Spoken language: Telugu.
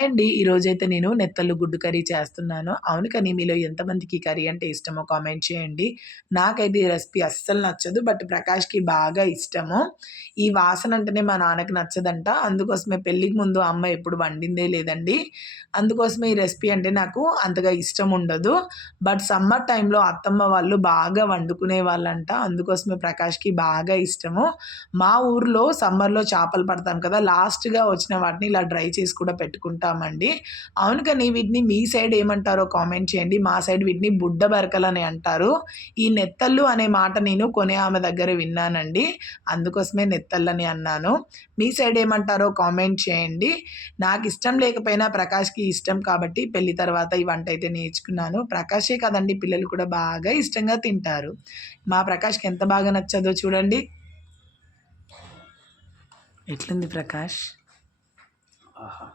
అండి. ఈరోజైతే నేను నెత్తళ్ళు గుడ్డు కర్రీ చేస్తున్నాను. అవును కానీ మీలో ఎంతమందికి కర్రీ అంటే ఇష్టమో కామెంట్ చేయండి. నాకైతే ఈ రెసిపీ అస్సలు నచ్చదు. బట్ ప్రకాష్‌కి బాగా ఇష్టము. ఈ వాసన అంటేనే మా నాన్నకి నచ్చదంట. అందుకోసమే పెళ్ళికి ముందు అమ్మ ఎప్పుడు వండిందే లేదండి. అందుకోసమే ఈ రెసిపీ అంటే నాకు అంతగా ఇష్టం ఉండదు. బట్ సమ్మర్ టైంలో అత్తమ్మ వాళ్ళు బాగా వండుకునే వాళ్ళంట. అందుకోసమే ప్రకాష్‌కి బాగా ఇష్టము. మా ఊర్లో సమ్మర్‌లో చేపలు పడతాం కదా! లాస్ట్‌గా వచ్చిన వాటిని ఇలా డ్రై చేసి కూడా పెట్టుకుంటామండి. అవును కానీ వీటిని మీ సైడ్ ఏమంటారో కామెంట్ చేయండి. మా సైడ్ వీటిని బుడ్డ బరకలని అంటారు. ఈ నెత్తళ్ళు అనే మాట నేను కొనే ఆమె దగ్గర విన్నానండి. అందుకోసమే నెత్తళ్ళని అన్నాను. మీ సైడ్ ఏమంటారో కామెంట్ చేయండి. నాకిష్టం లేకపోయినా ప్రకాష్‌కి ఇష్టం కాబట్టి పెళ్లి తర్వాత ఈ వంట అయితే నేర్చుకున్నాను. ప్రకాషే కాదండి పిల్లలు కూడా బాగా ఇష్టంగా తింటారు. మా ప్రకాష్‌కి ఎంత బాగా నచ్చదో చూడండి. ఎట్లుంది ప్రకాష్? ఆహా!